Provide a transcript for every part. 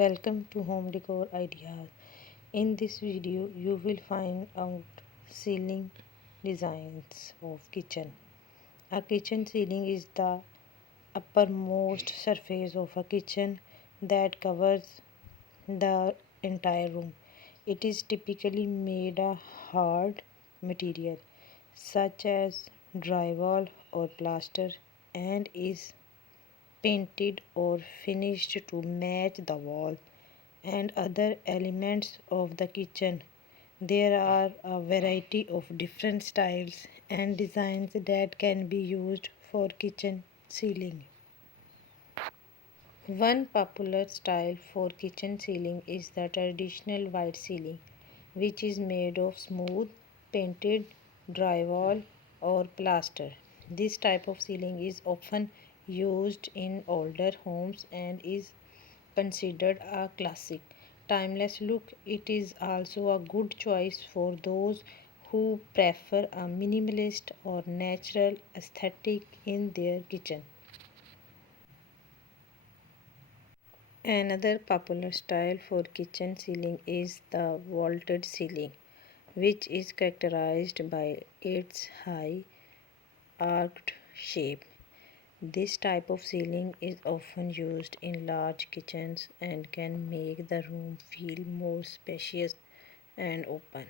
Welcome to Home Decor Ideas. In this video, you will find out ceiling designs of kitchen. A kitchen ceiling is the uppermost surface of a kitchen that covers the entire room. It is typically made of hard material such as drywall or plaster and is painted or finished to match the wall and other elements of the kitchen. There are a variety of different styles and designs that can be used for kitchen ceiling. One popular style for kitchen ceiling is the traditional white ceiling, which is made of smooth painted drywall or plaster. This type of ceiling is often used in older homes and is considered a classic, timeless look. It is also a good choice for those who prefer a minimalist or natural aesthetic in their kitchen. Another popular style for kitchen ceiling is the vaulted ceiling, which is characterized by its high arched shape. This type of ceiling is often used in large kitchens and can make the room feel more spacious and open.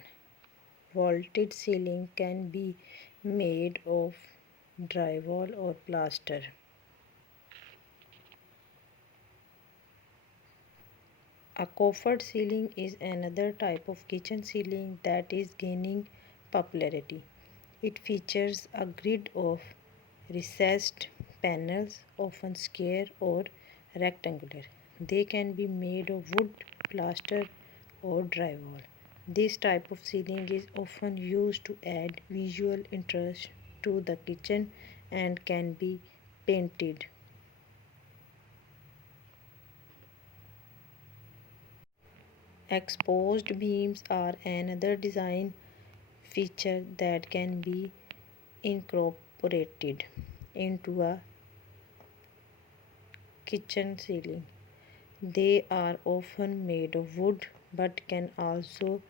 Vaulted ceiling can be made of drywall or plaster. A coffered ceiling is another type of kitchen ceiling that is gaining popularity. It features a grid of recessed panels, often square or rectangular. They can be made of wood, plaster, or drywall. This type of ceiling is often used to add visual interest to the kitchen and can be painted. Exposed beams are another design feature that can be incorporated into a kitchen ceiling. They are often made of wood but can also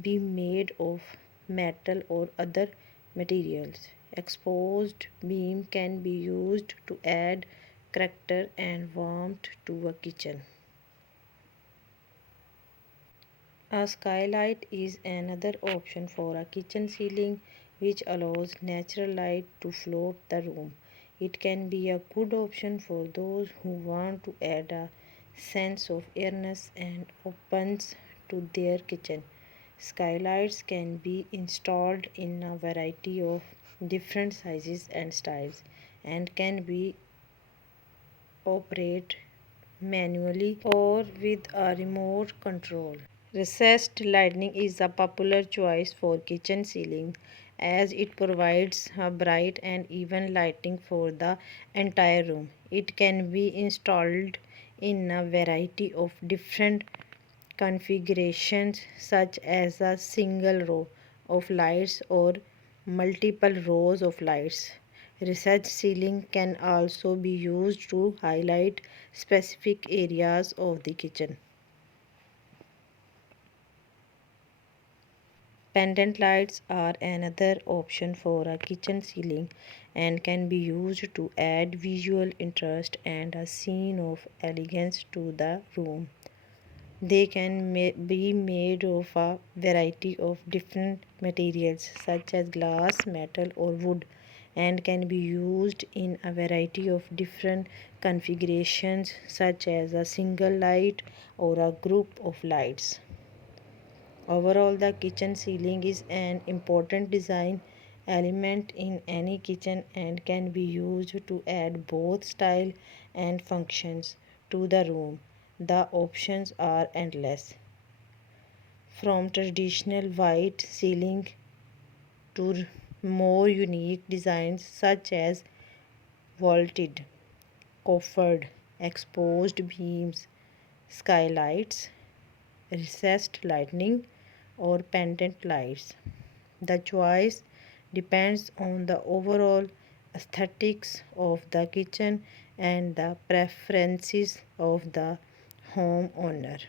be made of metal or other materials. Exposed beam can be used to add character and warmth to a kitchen. A skylight is another option for a kitchen ceiling which allows natural light to flood the room. It can be a good option for those who want to add a sense of airiness and openness to their kitchen. Skylights can be installed in a variety of different sizes and styles and can be operated manually or with a remote control. Recessed lighting is a popular choice for kitchen ceiling as it provides a bright and even lighting for the entire room. It can be installed in a variety of different configurations such as a single row of lights or multiple rows of lights. Recessed ceiling can also be used to highlight specific areas of the kitchen. Pendant lights are another option for a kitchen ceiling and can be used to add visual interest and a scene of elegance to the room. They can be made of a variety of different materials such as glass, metal, or wood and can be used in a variety of different configurations such as a single light or a group of lights. Overall, the kitchen ceiling is an important design element in any kitchen and can be used to add both style and functions to the room. The options are endless, from traditional white ceiling to more unique designs such as vaulted, coffered, exposed beams, skylights, recessed lighting, or pendant lights. The choice depends on the overall aesthetics of the kitchen and the preferences of the homeowner.